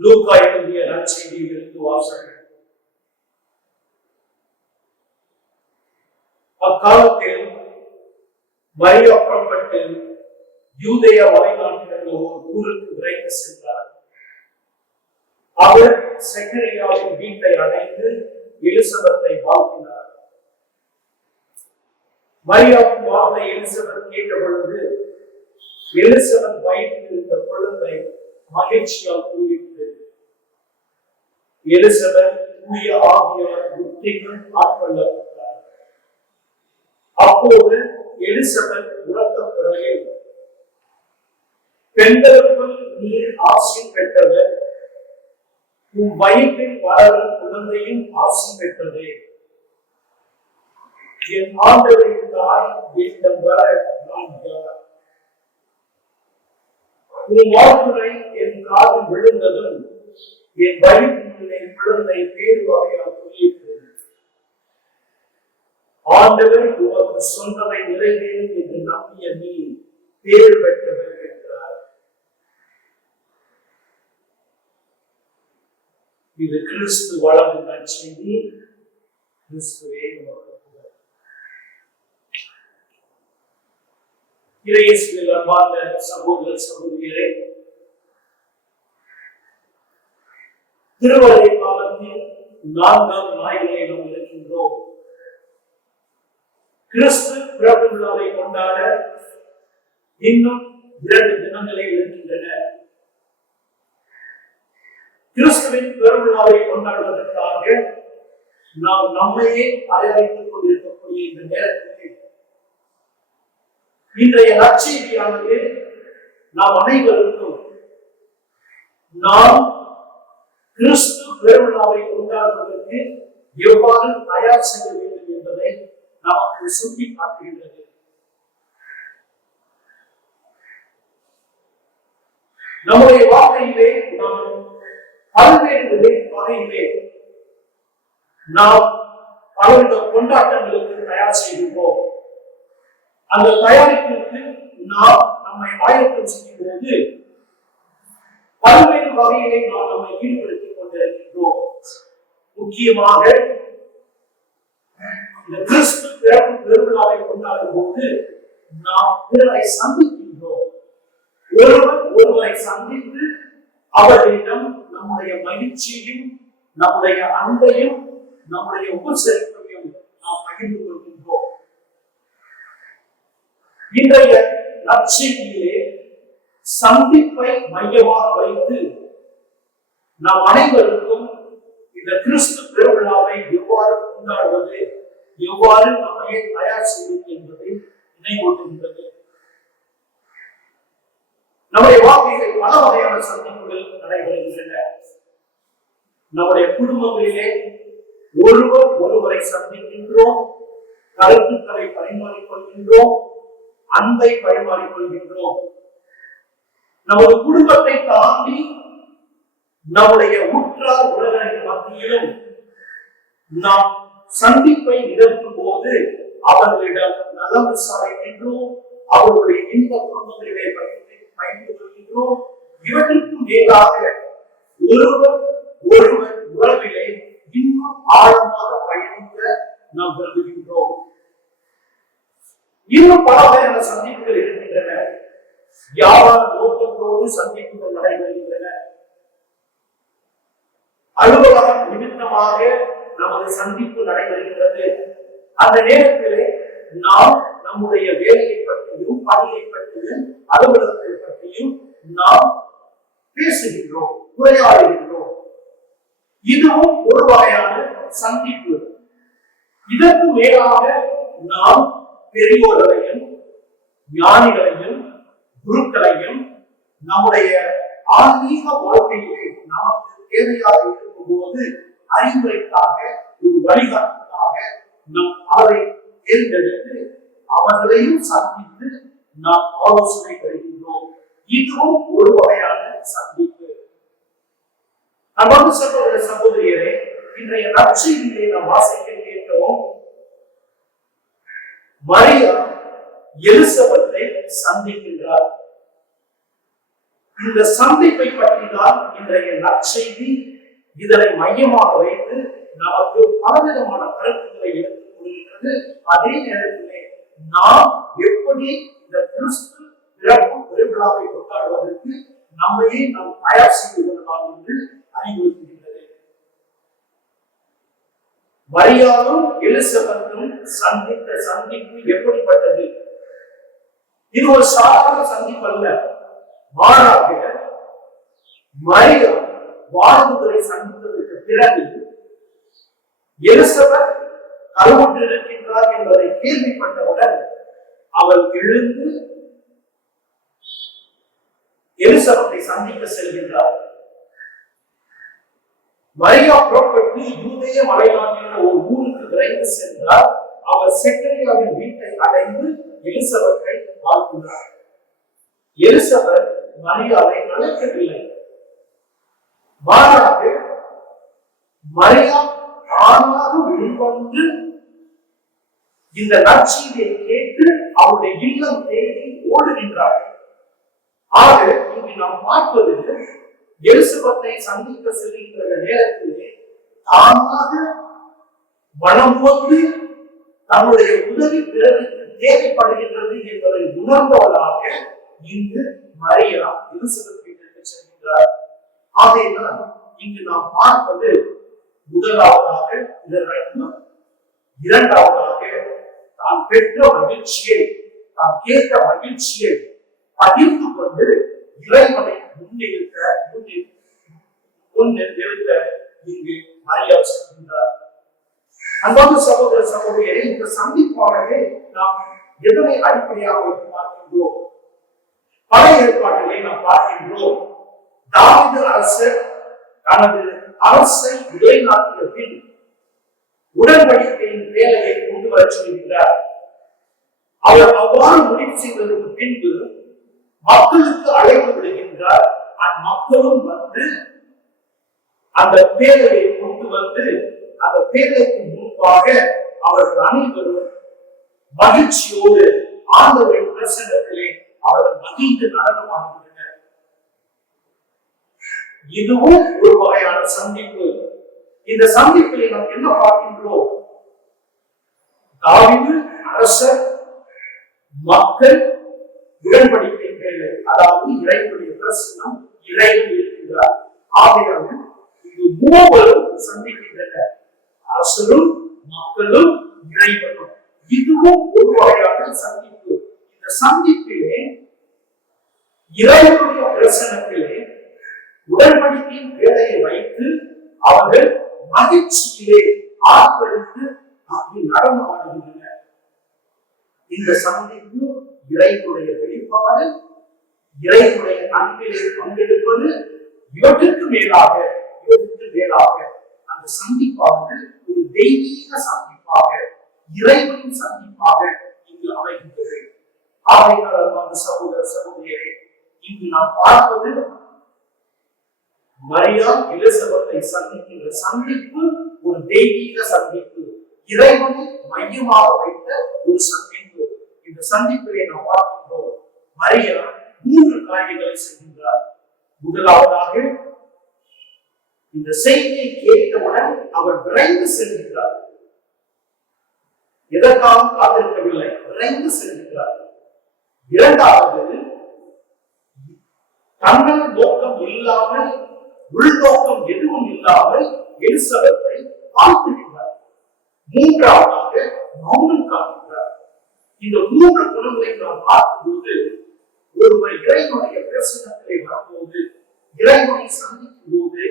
லூக்கா எழுதிய நற்செய்தியிலிருந்து வாசகம். அக்காலத்தில் மரியா புறப்பட்டு யூதேயா மலைநாட்டில் ஒரு ஊருக்கு விரைந்து சென்றார். அவர் செக்கரியாவின் வீட்டை அடைந்து எலிசபெத்தை வாழ்த்தினார். மரியாவின் வார்த்தை எலிசபெத் கேட்ட பொழுது எலிசபெத் வயிற்றில் இருந்த குழந்தை மகிழ்ச்சியால் கூறிட்டு எலிசபெத் தூய ஆவியார் புத்திகள் ஆட்கொள்ளப்பட்டார். அப்போது எலிசபெத் உறக்க பிறகு, பெண்களுக்குள் நீர் ஆசி பெற்றவர், உன் வயிற்றில் வளரும் குழந்தையும் ஆசி பெற்றதே. என் ஆண்டவரின் தாய் என்னிடம் வர நான் யார்? உன் வாழ்த்துறை என் காதில் விழுந்ததும் என் வயிற்றினுடைய குழந்தை பேரு வகையால் சொல்லிட்டு, ஆண்டவர் உனக்கு சொன்னதை நிறைவேறும் என்று நம்பிய நீ பேரு பெற்றவர் என்றார். இது கிறிஸ்து வழங்கும் நற்செய்தி. கிறிஸ்துவே உமக்கு புகழ். இயேசுவில் அன்பார்ந்த சகோதர சகோதரிகளே, திருவருகை காலத்தில் 4ஆம் நாளிலே நாம் இருக்கின்றோம். கிறிஸ்து பிறப்பு விழாவை கொண்டாட இன்னும் 2 தினங்களே இருக்கின்றன. கிறிஸ்துவின் பெருவிழாவை கொண்டாடுவதற்காக நாம் நம்மையே தயாரித்துக் கொண்டிருக்கக்கூடிய இந்த நேரத்தில் இன்றைய நற்செய்தியானது நாம் அனைவருக்கும் நாம் கிறிஸ்து பெருவிழாவை கொண்டாடுவதற்கு எவ்வாறு தயார் செய்ய வேண்டும் என்பதை நமக்கு சுட்டி காட்டுகின்றது. நம்முடைய வாழ்க்கையிலே நாம் பல்வேறு வகையிலே நாம் பலவித கொண்டாட்டங்களுக்கு தயார் செய்கின்றோம். அந்த தயாரிப்பிற்கு நாம் நம்மை ஆயத்தம் செய்யும் போது பல்வேறு வகையிலே நாம் நம்மை ஈடுபடுத்திக் கொண்டிருக்கின்றோம். முக்கியமாக இந்த கிறிஸ்து பிறப்பு பெருவிழாவை கொண்டாடும் போது நாம் பிறரை சந்திக்கின்றோம். ஒருவரை சந்தித்து அவர்களிடம் நம்முடைய மகிழ்ச்சியையும் நம்முடைய அன்பையும் நம்முடைய உபசரிப்பையும் நாம் பகிர்ந்து கொள்கின்றோம். இன்றைய நற்செய்தியிலே சந்திப்பை மையமாக வைத்து நாம் அனைவருக்கும் இந்த கிறிஸ்து பெருவிழாவை எவ்வாறு கொண்டாடுவது, எவ்வாறு நம்மையே தயார் செய்வது என்பதை நினைவூட்டுகின்றது. நம்முடைய வாழ்க்கையில் பல வகையான சந்திப்புகள் நடைபெறுகின்றன. நம்முடைய குடும்பங்களிலே ஒருவரை சந்திக்கின்றோம், கருத்துக்களை பரிமாறிக்கொள்கின்றோம், அன்பை பரிமாறிக்கொள்கின்றோம். நமது குடும்பத்தை தாண்டி நம்முடைய உற்றார் உறவினர்கள் மத்தியிலும் நாம் சந்திப்பை நிகழ்த்தும் போது அவர்களிடம் நலம் விசாரிக்கின்றோம், அவர்களுடைய இன்ப குடும்பங்களிலே பயந்து கொள்கின்றோம். இவற்றுக்கும் மேலாக ஒருவர் உறவிலே இன்னும் ஆழமாக பயணிக்க நாம் விரும்புகின்றோம். இன்னும் பல வகையான சந்திப்புகள் இருக்கின்றன. வியாபார நோக்கத்தோடு சந்திப்புகள் நடைபெறுகின்றன. அலுவலகம் நிமித்தமாக நமது சந்திப்பு நடைபெறுகிறது. அந்த நேரத்திலே நாம் நம்முடைய வேலையை பற்றியும் பணியை பற்றியும் அலுவலகத்தை பற்றியும் நாம் பேசுகின்றோம், உரையாடுகின்றோம். இதுவும் ஒரு வகையான சந்திப்பு. இதற்கு மேலாக நாம் பெரியோர்களையும் ஞானிகளையும் குருக்களையும் நம்முடைய ஆன்மீக வாழ்க்கையிலே நமக்கு தேவையாக இருக்கும் போது அறிவுரைக்காக, ஒரு வழிகாட்டுக்காக நாம் அவரை தேர்ந்தெடுத்து அவர்களையும் சந்தித்து நாம் ஆலோசனை பெறுகின்றோம். இதுவும் ஒரு வகையான சந்திப்பு. நமது சகோதர சகோதரியரே, இன்றைய நற்செய்தியிலே நாம் வாசிக்க கேட்டோம், மரியா எலிசபெத்தை சந்திக்கின்றார். இந்த சந்திப்பை பற்றிதான் இன்றைய நற்செய்தி இதனை மையமாக வைத்து நமக்கு பலவிதமான கருத்துக்களை எடுத்துக் கொள்கிறது. அதே நேரத்திலே நாம் எப்படி இந்த கிறிஸ்து பிறப்பு பெருவிழாவை கொண்டாடுவதற்கு நம்மையே நாம் தயார் செய்து கொள்ளலாம் என்று அறிவுறுத்துகின்றது. மரியாளும் எலிசபெத்தும் சந்தித்த சந்திப்பு எப்படிப்பட்டது? இது ஒரு சாதாரண சந்திப்பு அல்ல. மாறாக மரியா வாழ்வுகளை சந்தித்ததற்கு பிறகு எலிசபெத் கருவுற்றிருக்கின்றார் என்பதை கேள்விப்பட்டவுடன் அவள் எழுந்து எலிசபெத்தை சந்திக்க செல்கின்றார். மரியா புறப்பட்டு யூதேய மலைநாட்டில் ஒரு ஊருக்கு விரைந்து சென்றார். அவர் செக்கரியாவின் வீட்டை அடைந்து எலிசபெத்தை வாழ்கின்றார். எலிசபெத் மரியாவை அழைக்கவில்லை. மாறாக மரியா ஆணாக முன்வந்து இந்த நற்செய்தியை கேட்டு அவருடைய இல்லம் தேடி ஓடுகின்றார். ஆக இங்கு நாம் பார்ப்பது எலிசபெத்தை சந்திக்க செல்கின்ற நேரத்திலே தானாக மனம் வந்து தன்னுடைய உதவி பிறருக்கு தேவைப்படுகின்றது என்பதை உணர்ந்தவளாக இங்கு மரியா எலிசபெத் வீட்டிற்கு செல்கின்றார். ஆகையினால் இங்கு நாம் பார்ப்பது முதலாவதாக இதற்கு, இரண்டாவதாக தான் பெற்ற மகிழ்ச்சியை, தான் கேட்ட மகிழ்ச்சியை பகிர்ந்து கொண்டு இறைவனை முன்னிறுத்த இங்கு மரியா செல்கின்றார். அன்பான சகோதர சகோதரியை இந்த சந்திப்பானதை நாம் எதனை அடிப்படையாக வைத்து பார்க்கின்றோம்? பழைய ஏற்பாட்டிலே நாம் பார்க்கின்றோம், தாவீது அரசர் தனது அரசை நிலைநாட்டிய பின் உடன்படிக்கையின் வேலையை கொண்டு வர சொல்கிறார். அவர் அவ்வாறு முடிவு செய்ததற்கு பின்பு மக்களுக்கு அழைப்பு விடுகின்றார். அம்மக்களும் வந்து அந்த பேழையை கொண்டு வந்து அந்த பேழைக்கு முன்பாக அவர்கள் அனைவரும் மகிழ்ச்சியோடு ஆண்டவரின் பிரசன்னத்திலே அவர்கள் மகிழ்ந்து நடனமாடுகின்றனர். இதுவும் ஒரு வகையான சந்திப்பு. இந்த சந்திப்பிலே நாம் என்ன பார்க்கின்றோம்? தாவீது அரசர், மக்கள், உடன்படிக்கை வேலை, அதாவது இறைவனுடைய பிரசன்னம், இறைவன் இருக்கின்றார். ஆகையால் இது மூவரும் சந்திக்கின்றனர், அரசரும் மக்களும் இறைவனும். இதுவும் ஒரு வகையான சந்திப்பு. இந்த சந்திப்பிலே இறைவனுடைய பிரசன்னத்திலே உடன்படிக்கையின் வேலையை வைத்து அவர்கள் மகிழ்ச்சியிலே ஆர்ப்பரித்து அப்படி நடனமாடுகின்றனர். இந்த சந்திப்பு இறைவனுடைய வெளிப்பாடு, இறைவனுடைய அன்பிலே பங்கெடுப்பது, இவற்றுக்கு மேலாக அந்த சந்திப்பானது ஒரு தெய்வீக சந்திப்பாக, இறைவனின் சந்திப்பாக இங்கு அமைகின்றது. ஆகையால் சகோதர சகோதரிகளே, இங்கு நாம் பார்ப்பது மரியா எலிசபெத்தை சந்திக்கின்ற சந்திப்பு ஒரு தெய்வீக சந்திப்பு, இறைவனை மையமாக வைத்த ஒரு சந்திப்பு. இந்த சந்திப்பிலே நாம் பார்க்கின்றோம், மரியா 3 காரியங்களை செய்கின்றார். முதலாவதாக இந்த செய்தியை கேட்டவுடன் அவர் விரைந்து செல்கின்றார். எதற்காக காத்திருக்கவில்லை, விரைந்து செல்கின்றார். இரண்டாவது, தன்னல் நோக்கம் இல்லாமல், உள்நோக்கம் எதுவும் இல்லாமல் எலிசபெத்தை வாழ்த்துகின்றார். மூன்றாவதாக மௌனம் காட்டுகிறார். இந்த 3 குணங்களை நாம் பார்க்கும்போது, ஒருவர் இறைவனுடைய பிரசன்னத்திலே வரும்போது, இறைவனை சந்திக்கும் போது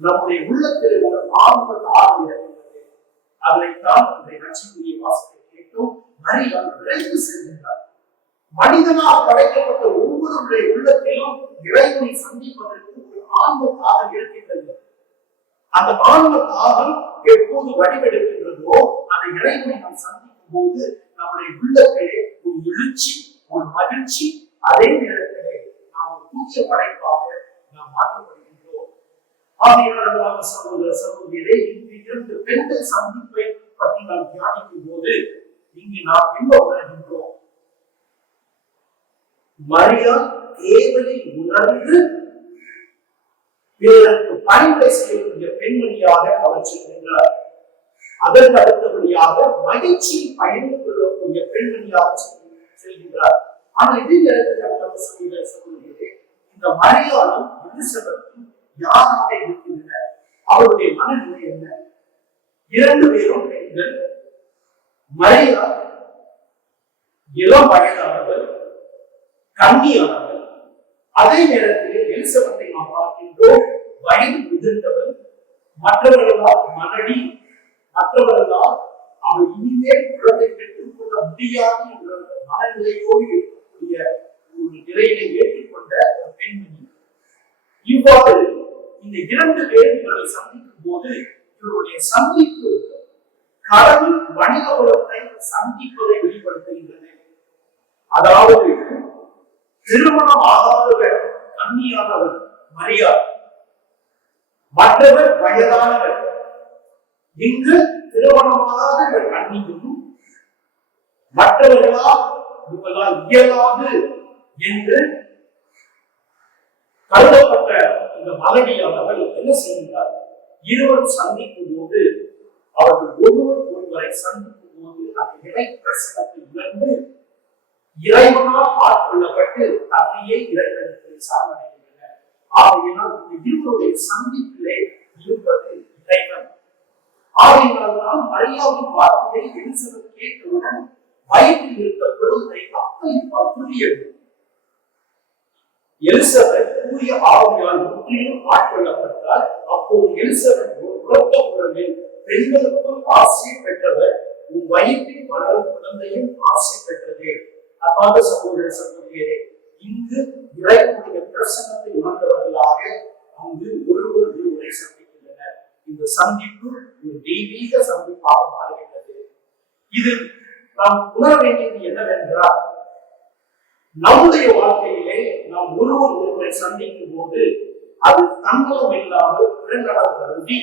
நம்முடைய உள்ளத்தில் ஒரு ஆர்வம் ஆரம்பிக்கிறது. அதைத்தான் இந்த நற்செய்தியை வாசிக்க கேட்டோம். மரியா விரைந்து செல்கின்றார். மனிதனாக படைக்கப்பட்ட ஒவ்வொருவருடைய உள்ளத்திலும் இறைவனை சந்திப்பதற்கு ஒரு ஆன்மத்தாக இருக்கின்றது. அந்த ஆன்மத்தாகம் எப்போது வடிவெடுக்கின்றதோ, அந்த இறைவனை நாம் சந்திக்கும் போது நம்முடைய உள்ளத்திலே ஒரு எழுச்சி, ஒரு மகிழ்ச்சி, அதே நேரத்திலே நாம் ஒரு புதிய படைப்பாக நாம் மாற்றப்படுகின்றோம். ஆகையால் சகோதர சகோதரிகளே, இந்த 2 பெண்கள் சந்திப்பை பற்றி நாம் தியானிக்கும் போது இங்கு நாம் என்ன உணர்கின்றோம்? மரியா தேவையை உணர்ந்து பிறருக்கு பணிவிடை செய்யக்கூடிய பெண்மணியாக அவர் செல்கின்றார். அதற்கு அடுத்தபடியாக மகிழ்ச்சி பகிர்ந்து கொள்ளக்கூடிய பெண்மணியாக செல்கின்றார். ஆனால் இதே நேரத்தில் சொல்லுகிறேன், இந்த மரியாளும் எலிசபெத்தும் யாராக இருக்கின்றனர்? அவருடைய மனநிலை என்ன? இரண்டு பேரும் பெண்கள். மரியா இளம் வயதானவர், கன்னியானவர். அதே நேரத்தில் எலிசபெத்தை நாம் பார்க்கின்றோம், வயது முதிர்ந்தவர். மற்றவர்களால் மனடி, மற்றவர்களால் அவள் இனிமேல் குழந்தை பெற்றுக் கொள்ள முடியாது என்ற மனநிலையோடு இருக்கக்கூடிய ஒரு நிலையை ஏற்றுக்கொண்ட ஒரு பெண்மணி. இவ்வாறு இந்த இரண்டு பேர் இவர்களை சந்திக்கும் போது இவருடைய சந்திப்பு கடவுள் மனித குலத்தை சந்திப்பதை வெளிப்படுத்துகின்றது. அதாவது திருமணம் ஆகாதவர் கன்னியானவர் மரியா, மற்றவர் வயதானவர். இங்கு திருமணமாகாத இவர் கன்னியும், மற்றவர்களால் இவர்களால் இயலாது என்று கருதப்பட்ட இந்த மலடியானவர் என்ன செய்கிறார்? இருவரும் சந்திக்கும் போது அவர்கள் ஒருவரை சந்திக்கும் போது அந்த இறை பிரசனத்தை உணர்ந்து இறைவனால் ஆட்கொள்ளப்பட்டு தன்னையே இறைவனத்தை சார்ந்தடைகின்றனர். ஆகையினால் இந்த இருவருடைய சந்திப்பிலே இருப்பது இறைவன். ஆகையினால்தான் மரியாவின் வார்த்தையை எலிசபெத் கேட்டவுடன் வயிற்றில் இருந்த குழந்தை அப்பளிப்பால் துள்ளியது. எலிசபெத் தூய ஆவியால் முற்றிலும் ஆட்கொள்ளப்பட்டார். அப்போது எலிசபெத் உரத்த குரலில், பெண்களுக்கும் ஆசை பெற்றவர், உன் வயிற்றில் வளரும் குழந்தையும் ஆசை பெற்றது. அப்பாத சகோதர சகோதரியே, இங்கு இறைவனுடைய பிரசன்னத்தை உணர்ந்தவர்களாக அங்கு ஒருவரை சந்திக்கின்றனர். இந்த சந்திப்பு ஒரு தெய்வீக சந்திப்பாக மாறுகின்றது. இது நாம் உணர வேண்டியது என்னவென்றால், நம்முடைய வாழ்க்கையிலே நாம் ஒருவரை சந்திக்கும் போது அது தன்னலம் இல்லாமல் பிறநலம் கருதி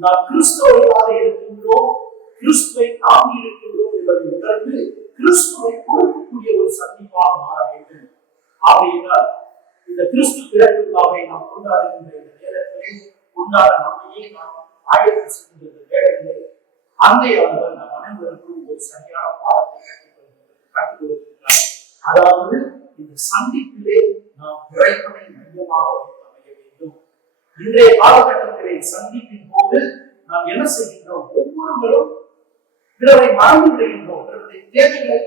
நாம் கிறிஸ்தவர்களாக இருக்கின்றோம், கிறிஸ்துவை தாங்கி இருக்கின்றோம் என்பதை உணர்ந்து கிறிஸ்துவை கொடுக்கக்கூடிய ஒரு சந்திப்பாக மாற வேண்டும். ஆகையினால் இந்த கிறிஸ்து பிறப்புக்காக நாம் கொண்டாடுகின்ற இந்த நேரத்திலே கொண்டாட நம்மையே நாம் ஆயத்தம் செய்கின்ற வேளையிலே அன்றையாளர்கள் நம் அனைவருக்கும் ஒரு சரியான பாடத்தை கற்றுக் கொடுக்கின்றார். அதாவது இந்த சந்திப்பிலே நாம் இறைவனை மையமாக வைத்து அமைய வேண்டும். இன்றைய காலகட்டத்திலே சந்திப்பின் போது நாம் என்ன செய்கின்றோம்? ஒவ்வொருவரும் பிறரை மறந்து விடுகின்றோம், பிறருடைய தேவைகளை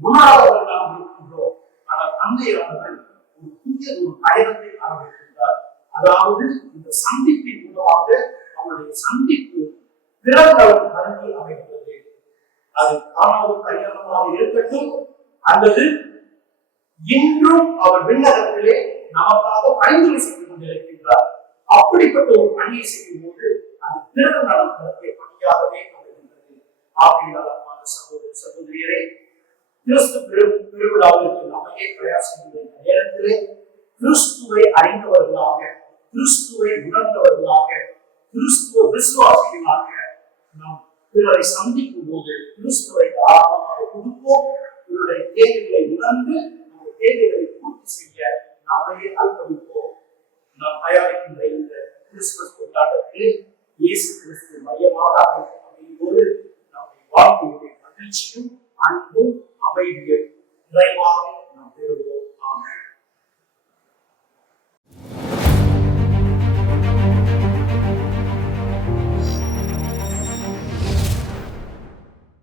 உணராதவர்களாக இருக்கின்றோம். ஆனால் தந்தையாளர்கள் ஒரு புதிய ஒரு பயணத்தை ஆரம்பிக்கின்றார். அதாவது இந்த சந்திப்பின் மூலமாக அவருடைய சந்திப்பு பிறந்தவன் கருதி அமைகிறது. அது காணாமல் கல்யாணமாக இருக்கட்டும், அல்லது இன்றும் அவர் விண்ணகத்திலே நமக்காக பரிந்துரை செய்து கொண்டிருக்கின்றார். அப்படிப்பட்ட ஒரு பணியை செய்யும் போது அது பிறகு நலம் கருத்திய பணியாகவே அமைகின்றது. ஆகையினால் சகோதர சகோதரியரே, கிறிஸ்து பெருவிழாவிற்கு நம்மையே பிரயாசிக்கின்ற நேரத்திலே கிறிஸ்துவை அறிந்தவர்களாக, கிறிஸ்துவை உணர்ந்தவர்களாக, கிறிஸ்துவ விசுவாசிகளாக நாம் பிறரை சந்திக்கும் போது கிறிஸ்துவை ஆரம்பமாக கொடுப்போம். இவருடைய தேவைகளை உணர்ந்து நம்ம தேவைகளை பூர்த்தி செய்ய நாமையே அர்ப்பணிப்போம். நாம் தயாரிக்கின்ற இந்த கிறிஸ்துமஸ் கொண்டாட்டத்தில் இயேசு கிறிஸ்து மையமாக அமையும் போது நம்முடைய வாழ்க்கையுடைய மகிழ்ச்சியும்